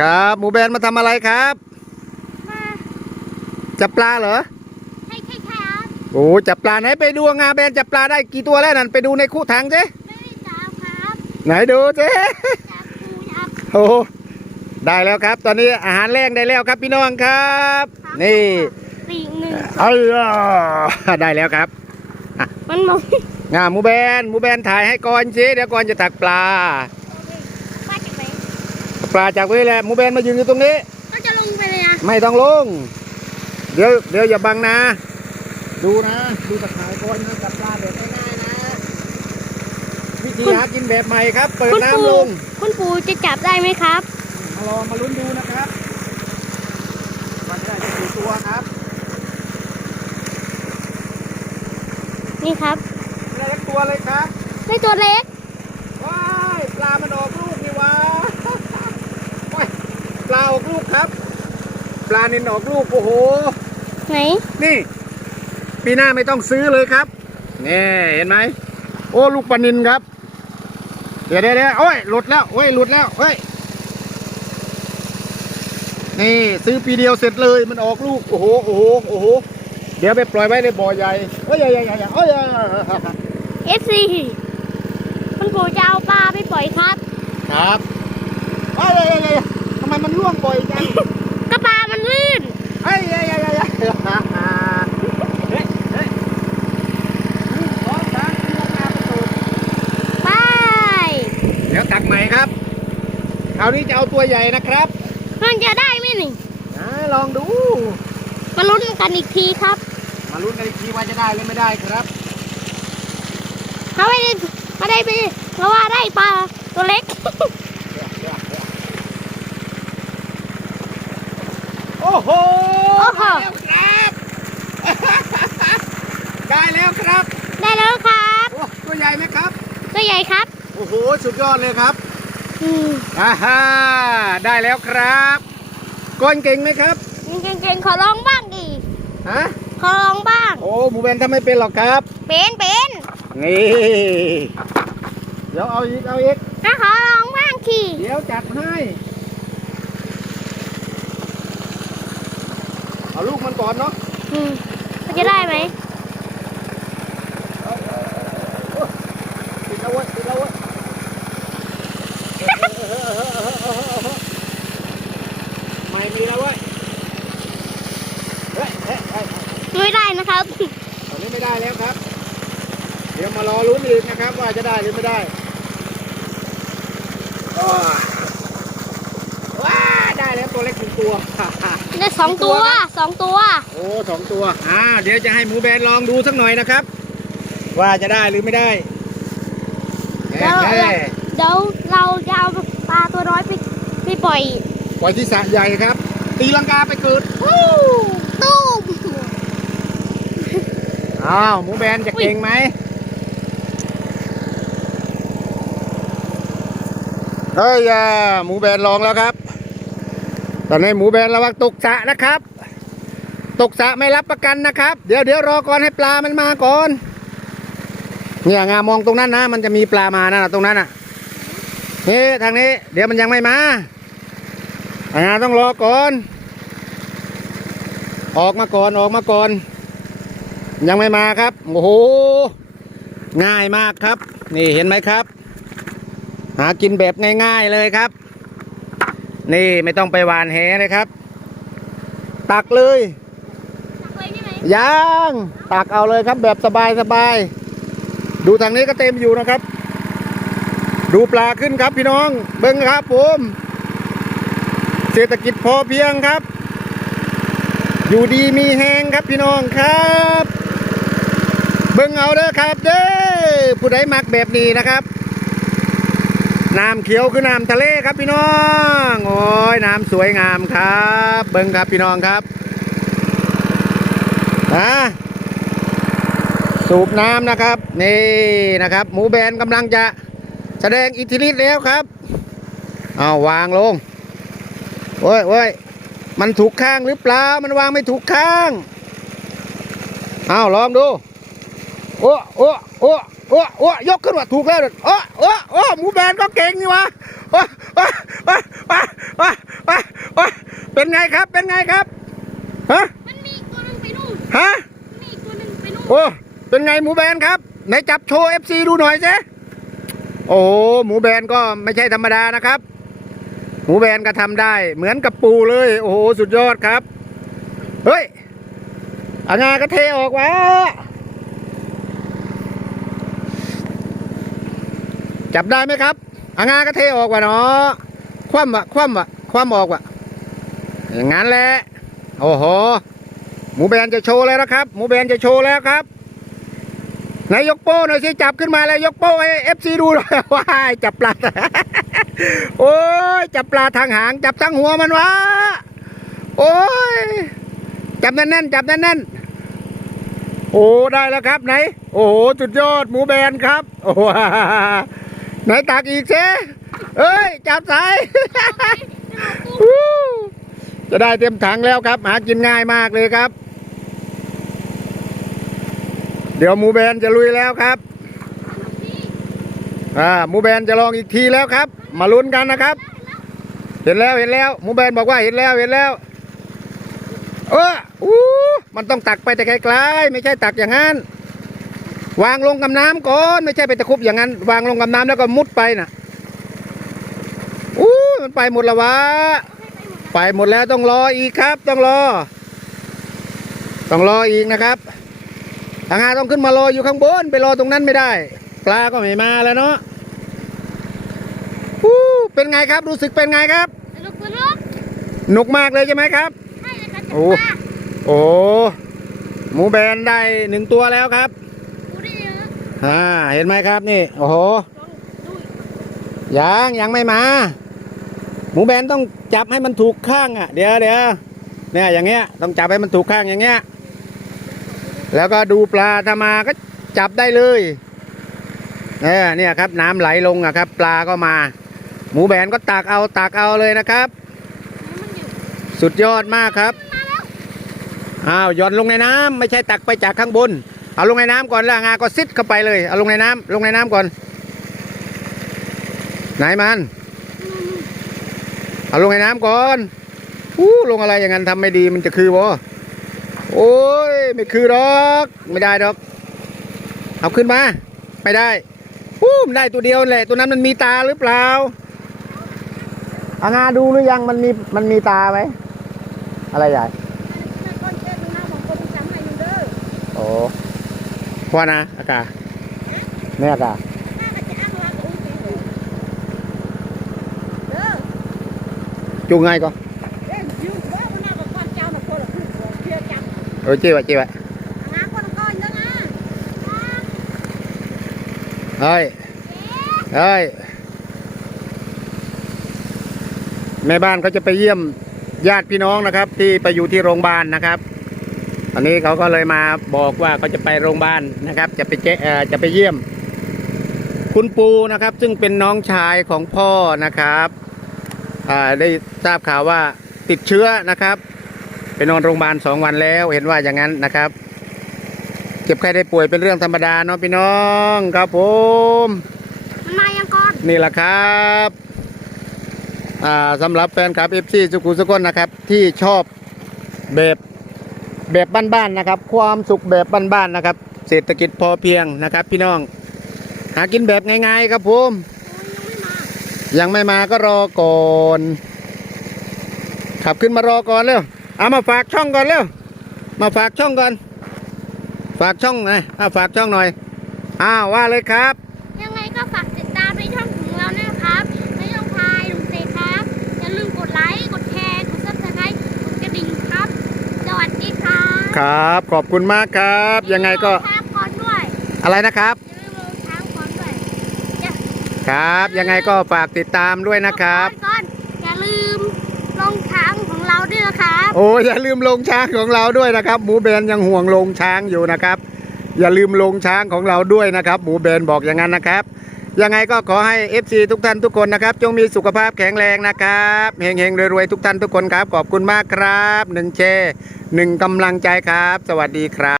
ครับ หมูแบนมาทำอะไรครับ มาจับปลาเหรอใช่ใช่ครับโอ้จับปลาไหนไปดูงาแบนจับปลาได้กี่ตัวแล้วนั่นไปดูในคู่ถังสิไม่ได้จับครับไหนดูสิจับปูจับโอ้ได้แล้วครับ ตอนนี้อาหารแรงได้แล้วครับพี่น้องครับ นี่ปีกหนึ่งเออได้แล้วครับ มันมองงาหมูแบนหมูแบนถ่ายให้ก่อนสิเดี๋ยวก่อนจะตักปลาว่าจะไป ปลาจากนี่แหละหมูแบนมายืนอยู่ตรงนี้ ก็จะลงไปเลยนะไม่ต้องลง เดี๋ยวเดี๋ยวอย่าบังนะ ดูนะ ดูตะข่ายก่อนนะจับปลาแบบง่ายๆนะ วิธีหากินแบบใหม่ครับ เปิดคุณน้ำปูลงคุณปูจะจับได้ไหมครับ มาลองมาลุ้นดูนะครับวันนี้ได้จะกี่ตัวครับ นี่ครับได้เล็กตัวเลยครับได้ตัวเล็ก ว้ายปลามันออกลูกนี่วะ ว้ายปลาออกลูกครับ ปลานินออกลูกโอ้โห ไหน นี่ ปีหน้าไม่ต้องซื้อเลยครับนี่เห็นไหมโอ้ลูกปลานินครับเดี๋ยวเดี๋ยวเดี๋ยวโอ้ยหลุดแล้วโอ้ยหลุดแล้วเฮ้ยนี่ซื้อปีเดียวเสร็จเลยมันออกลูกโอ้โหโอ้โหโอ้โหเดี๋ยวไปปล่อยไว้ในบ่อใหญ่เฮ้ยใหญ่ใหญ่ใหญ่เฮ้ยเอฟซีคุณปูจะเอาปลาไปปล่อยครับ ครับเฮ้ยเฮ้ยเฮ้ยทำ ไมมันร่วงบ่อยจังก็ปลามันลื่นเฮ้ยเฮ้ยเฮ้ยเฮ้ยเฮ้ยเฮ้ยเฮ้ยสองสามสี่ห้าหกไปเดี๋ยวตักใหม่ครับคราวนี้จะเอาตัวใหญ่นะครับมันจะได้ไหมนี่อ่าลองดู มาลุ้นกันอีกทีครับมาลุ้นกันอีกทีว่าจะได้หรือไม่ได้ครับเขาไม่ได้ไม่ได้ไปเพราะว่าได้ปลาตัวเล็ก อ้โหโอ้โห ได้แล้วครับ ได้แล้วครับได้แล้วครับ โอ้ตัวใหญ่ไหมครับ ตัวใหญ่ครับ โอ้โห สุดยอดเลยครับอืมอ่าฮ่าได้แล้วครับก้อนเก่งไหมครับเก่งๆขอลองบ้างดิฮะ ขอลองบ้าง โอ้หมูแบนทำไม่เป็นหรอกครับ เป็นเป็นนี่ เดี๋ยวเอาอีก เอาอีกถ้าขอลองบ้างขี่เดี๋ยวจัดให้ เอาลูกมันก่อนเนาะอืมมันจะได้ไหมติดเอาไว้ติดเอาไว้ไม่มีแล้วเว้ยเฮ้ยเฮ้ยเฮ้ยไม่ได้นะครับ ตอนนี้ไม่ได้แล้วครับ เดี๋ยวมารอลุ้นอีกนะครับ ว่าจะได้หรือไม่ได้โอ้ยว้าได้แล้วตัวเล็กหนึ่งตัว ได้สองตัวสองตัว โอ้สองตัวอ่าเดี๋ยวจะให้หมูแบนลองดูสักหน่อยนะครับ ว่าจะได้หรือไม่ได้แล้วแน่เดี๋ยวเราจะเอาปลาตัวน้อยไปไปปล่อยๆปล่อยที่สระใหญ่ครับ ตีลังกาไปเกิดวู้ตู้มอ้าวหมูแบนจะเก่งไหมเฮ้ยอ่าหมูแบนลองแล้วครับ ตอนนี้หมูแบนระวังตกสะนะครับ ตกสะไม่รับประกันนะครับ เดี๋ยวเดี๋ยวรอก่อนให้ปลามันมาก่อน เนี่ยงามองตรงนั้นนะ มันจะมีปลามานะตรงนั้นน่ะนี่ทางนี้ เดี๋ยวมันยังไม่มาอ่าต้องรอก่อน ออกมาก่อนออกมาก่อน ยังไม่มาครับ โอ้โห ง่ายมากครับ นี่เห็นไหมครับ หากินแบบง่าย ๆเลยครับ นี่ไม่ต้องไปหวานแหนะครับ ตักเลยตักเลยใช่ไหมยังตักเอาเลยครับแบบสบายสบายๆดูทางนี้ก็เต็มอยู่นะครับ ดูปลาขึ้นครับพี่น้องเบิ้งครับผมเศรษฐกิจพอเพียงครับ อยู่ดีมีแหงครับพี่น้องครับ เบิ้งเอาเด้อครับเด้อผู้ใดมักแบบนี้นะครับ น้ำเขียวคือน้ำทะเลครับพี่น้อง โอ้ยน้ำสวยงามครับ เบิ้งครับพี่น้องครับนะสูบน้ำนะครับ นี่นะครับ หมูแบนกำลังจะแสดงอิทธิฤทธิ์แล้วครับเอาวางลงโอ้ยโอ้ยมันถูกข้างหรือเปล่า มันวางไม่ถูกข้างเอาลองดูโอ้โอ้โอ้โอ้โอ้ยกขึ้นว่าถูกแล้วโอ้โอ้โอ้หมูแบนก็เก่งนี่วะโอ้โอ้โอ้โอ้โอ้โอ้โอ๊ยเป็นไงครับเป็นไงครับฮะมันมีอีกตัวหนึงไปนู่นฮะมีอีกตัวหนึงไปนู่นโอ้เป็นไงหมูแบนครับไหนจับโชว์เอฟซีดูหน่อยสิโอ้โหหมูแบนก็ไม่ใช่ธรรมดานะครับ หมูแบนก็ทำได้ เหมือนกับปูเลย โอ้โหสุดยอดครับ เฮ้ยอางาก็เทออกวะ จับได้ไหมครับอางาก็เทออกว่ะเนาะคว่ำว่ะคว่ำว่ะคว่ำออกวะอย่างนั้นแหละโอ้โหหมูแบนจะโชว์แล้วนะครับ หมูแบนจะโชว์แล้วครับนายยกโป้หน่อยสิจับขึ้นมาเลยยกโป้ให้เอฟซีดูหน่อยว้ายจับปลาโอ้ยจับปลาทางหาง จับทางหัวมันวะโอ้ยจับแน่นๆจับแน่นๆโอ้ได้แล้วครับไหน โอ้โหสุดยอดหมูแบนครับโอ้ ไหนตักอีกเซเอ้ย จับสายฮู้จะได้เต็มถังแล้วครับ หากินง่ายมากเลยครับ เดี๋ยวหมูแบนจะลุยแล้วครับ อ่าหมูแบนจะลองอีกทีแล้วครับ มาลุ้นกันนะครับ เห็นแล้วเห็นแล้วหมูแบนบอกว่าเห็นแล้วเห็นแล้ว เอออู้มันต้องตักไปแต่ไกลๆไม่ใช่ตักอย่างนั้น วางลงกับน้ำก่อนไม่ใช่ไปตะคุบอย่างนั้น วางลงกับน้ำแล้วก็มุดไปน่ะอู้มันไปหมดแล้ววะไปหมดแล้วต้องรออีกครับ ต้องรอ ต้องรออีกนะครับทางงานต้องขึ้นมารออยู่ข้างบน ไปรอตรงนั้นไม่ได้ ปลาก็ไม่มาแล้วเนาะอู้เป็นไงครับรู้สึกเป็นไงครับสนุกสนุกหนุกมากเลยใช่ไหมครับใช่เลยครับโอ้จับปลาโอ้หมูแบนได้หนึ่งตัวแล้วครับดูได้เย อ่าเห็นไหมครับนี่ โอ้โหลองดูอีกยังยังไม่มา หมูแบนต้องจับให้มันถูกข้างอะ เดี๋ยวเดี๋ยวเนี่ยอย่างเงี้ยต้องจับให้มันถูกข้างอย่างเงี้ย แล้วก็ดูปลาถ้ามาก็จับได้เลยเนี่ยเนี่ยครับน้ำไหลลงอะครับ ปลาก็มา หมูแบนก็ตักเอาตักเอาเลยนะครับ สุดยอดมากครับอ้าวย่อนลงในน้ำไม่ใช่ตักไปจากข้างบน เอาลงในน้ำก่อนแล้วงาก็ซิดเข้าไปเลยเอาลงในน้ำลงในน้ำก่อน ไหนมันเอาลงในน้ำก่อนอู้ลงอะไรอย่างนั้นทำไม่ดีมันจะคือบ่โอ้ยไม่คือหรอก ไม่ได้ดอก เอาขึ้นมา ไม่ได้อู้มันได้ตัวเดียวแหละตัวนั้นมันมีตาหรือเปล่าอางาดูหรือยังมันมีมันมีตาไหมอะไรใหญ่นั่นก้อนเชือกดูนะของคนที่จำให้อยู่เด้อโอ้ พ่อนะอากาศไม่อากาศน่าจะอ้างวางอุ้งเองเด้อจูงไงก็เอ้ยยืมว่าวันหน้าบอเจ๊วะเจ๊วะเด้อนะเฮ้ยเฮ้ยแม่บ้านเขาจะไปเยี่ยมญาติพี่น้องนะครับ ที่ไปอยู่ที่โรงพยาบาลนะครับ ตอนนี้เขาก็เลยมาบอกว่าเขาจะไปโรงพยาบาลนะครับ จะไปเจเอ่อจะไปเยี่ยม คุณปูนะครับ ซึ่งเป็นน้องชายของพ่อนะครับอ่าได้ทราบข่าวว่าติดเชื้อนะครับไปนอนโรงพยาบาลสองวันแล้วเห็นว่าอย่างนั้นนะครับ เจ็บไข้ได้ป่วยเป็นเรื่องธรรมดาเนาะพี่น้องครับผมมันมายังก่อนนี่แหละครับอ่าสำหรับแฟนคลับเอฟซีสุขุมสุกนนะครับ ที่ชอบแบบ แบบบ้านๆนะครับ ความสุขแบบบ้านๆนะครับ เศรษฐกิจพอเพียงนะครับ พี่น้อง หากินแบบง่ายๆครับผมยังไม่มาก็รอก่อนขับขึ้นมารอก่อนเร็วเอามาฝากช่องก่อนเร็วมาฝากช่องก่อน ฝากช่องหน่อยอ่าฝากช่องหน่อยอ้าวว่าเลยครับ ครับครับ ขอบคุณมากครับ ยังไงก็ช้างก่อนด้วยอะไรนะครับ อย่าลืมลงช้างก่อนด้วยอย่าครับ ยังไงก็ฝากติดตามด้วยนะครับ ก่อนอย่าลืมลงช้างของเราด้วยนะครับโอ้อย่าลืมลงช้างของเราด้วยนะครับ หมูแบนยังห่วงลงช้างอยู่นะครับ อย่าลืมลงช้างของเราด้วยนะครับ หมูแบนบอกอย่างนั้นนะครับ ยังไงก็ขอให้ FC ทุกท่านทุกคนนะครับ จงมีสุขภาพแข็งแรงนะครับเฮงๆรวยๆทุกท่านทุกคนครับ ขอบคุณมากครับหนึ่งเช หนึ่งกำลังใจครับ สวัสดีครับ